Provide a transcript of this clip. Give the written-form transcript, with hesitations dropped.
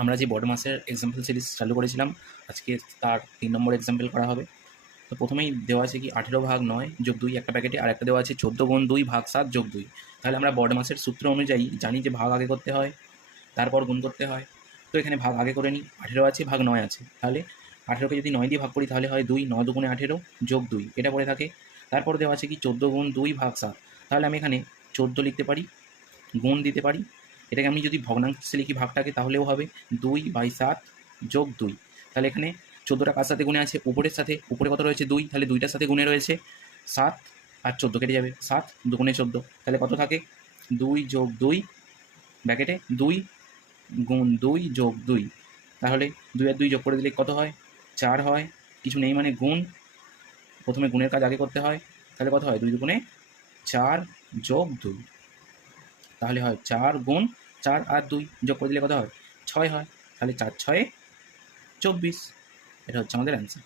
আমরা যে বড মাসের এক্সাম্পল সিরিজ চালু করেছিলাম, আজকে তার 3 নম্বর এক্সাম্পল করা হবে। তো প্রথমেই দেওয়া আছে কি 18/9 + 2 একটা প্যাকেটে, আর একটা দেওয়া আছে 14×2 = 7 + 2। তাহলে আমরা বড মাসের সূত্র অনুযায়ী জানি যে ভাগ আগে করতে হয়, তারপর গুণ করতে হয়। তো এখানে ভাগ আগে করে নিই, 18 আছে, ভাগ 9 আছে। তাহলে 18কে যদি 9 দিয়ে ভাগ করি তাহলে হয় 2, 9 × 2 = 18 + 2, এটা পড়ে থাকে। তারপর দেওয়া আছে কি 14×2 = 7। তাহলে আমি এখানে 14 লিখতে পারি, গুণ দিতে পারি। এটাকে আমি যদি ভগ্নাংশে লিখি ভাগটাকে তাহলেও হবে 2/7 + 2। তাহলে এখানে 14টা কার সাথে গুণে আছে? উপরের সাথে। উপরে কত রয়েছে? 2, তাহলে 2টার সাথে গুণে রয়েছে 7, আর 14 কেটে যাবে, 7 2 × 14। তাহলে কত থাকে? 2 + 2 ব্র্যাকেটে 2 × 2 + 2। তাহলে 2 আর 2 যোগ করে দিলে কত হয়? 4 হয়। কিছু নেই মানে গুণ, প্রথমে গুণের কাজ আগে করতে হয়। তাহলে কত হয়? 2 × 4 + 2। তাহলে হয় 4 × 4 আর 2 যোগ করে দিলে কত হয়? 6 হয়। তাহলে 4 × 6 = 24। এটা হচ্ছে আমাদের অ্যান্সার।